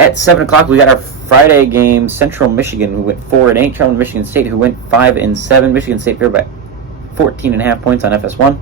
At 7 o'clock, we got our Friday game. Central Michigan, who went 4-8. Charlotte, Michigan State, who went 5-7. Michigan State favored by 14.5 points on FS1.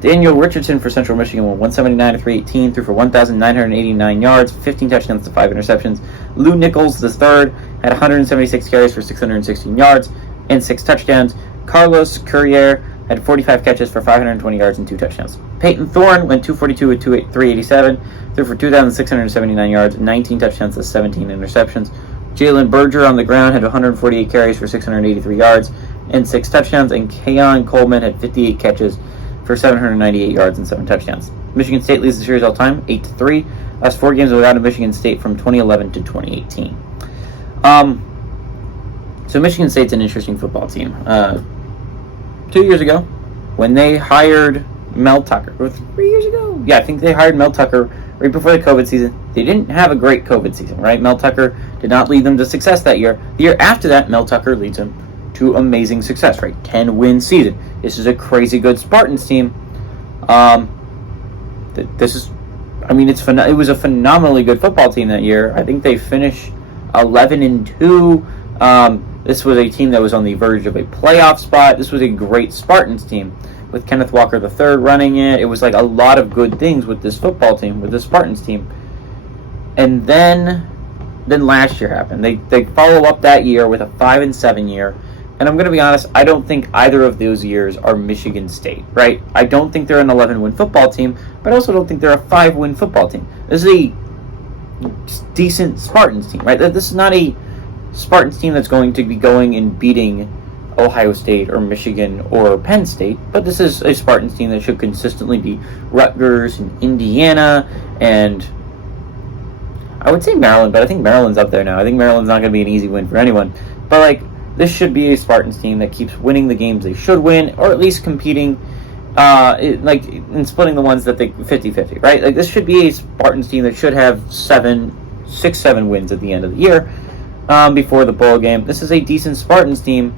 Daniel Richardson for Central Michigan went 179-318, threw for 1,989 yards, 15 touchdowns to 5 interceptions. Lou Nichols III had 176 carries for 616 yards and 6 touchdowns. Carlos Courier had 45 catches for 520 yards and 2 touchdowns. Peyton Thorne went 242 with 387, threw for 2,679 yards, 19 touchdowns to 17 interceptions. Jalen Berger on the ground had 148 carries for 683 yards and 6 touchdowns, and Keon Coleman had 58 catches for 798 yards and 7 touchdowns. Michigan State leads the series all time, 8-3. Last 4 games without a Michigan State from 2011 to 2018. So Michigan State's an interesting football team. 2 years ago, when they hired Mel Tucker, or 3 years ago? Yeah, I think they hired Mel Tucker right before the COVID season. They didn't have a great COVID season, right? Mel Tucker did not lead them to success that year. The year after that, Mel Tucker leads them to amazing success, right? 10-win season. This is a crazy good Spartans team. It was a phenomenally good football team that year. I think they finished 11-2. This was a team that was on the verge of a playoff spot. This was a great Spartans team with Kenneth Walker III running it. It was like a lot of good things with this football team, with the Spartans team. And then last year happened. They follow up that year with a 5-7 year. And I'm going to be honest, I don't think either of those years are Michigan State, right? I don't think they're an 11-win football team, but I also don't think they're a 5-win football team. This is a decent Spartans team, right? This is not a Spartans team that's going to be going and beating Ohio State or Michigan or Penn State, but this is a Spartans team that should consistently beat Rutgers and Indiana and I would say Maryland, but I think Maryland's up there now. I think Maryland's not going to be an easy win for anyone. But this should be a Spartans team that keeps winning the games they should win, or at least competing, in splitting the ones that they 50-50, right? This should be a Spartans team that should have 6-7 wins at the end of the year before the bowl game. This is a decent Spartans team.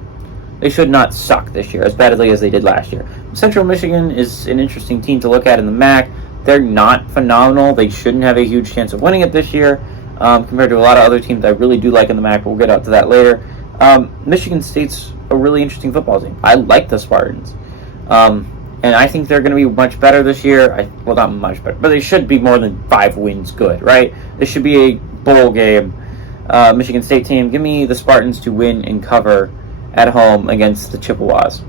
They should not suck this year as badly as they did last year. Central Michigan is an interesting team to look at in the MAC. They're not phenomenal. They shouldn't have a huge chance of winning it this year compared to a lot of other teams I really do like in the MAC. We'll get out to that later. Michigan State's a really interesting football team. I like the Spartans. And I think they're going to be much better this year. Well, not much better, but they should be more than 5 wins good, right? This should be a bowl game. Michigan State team, give me the Spartans to win and cover at home against the Chippewas.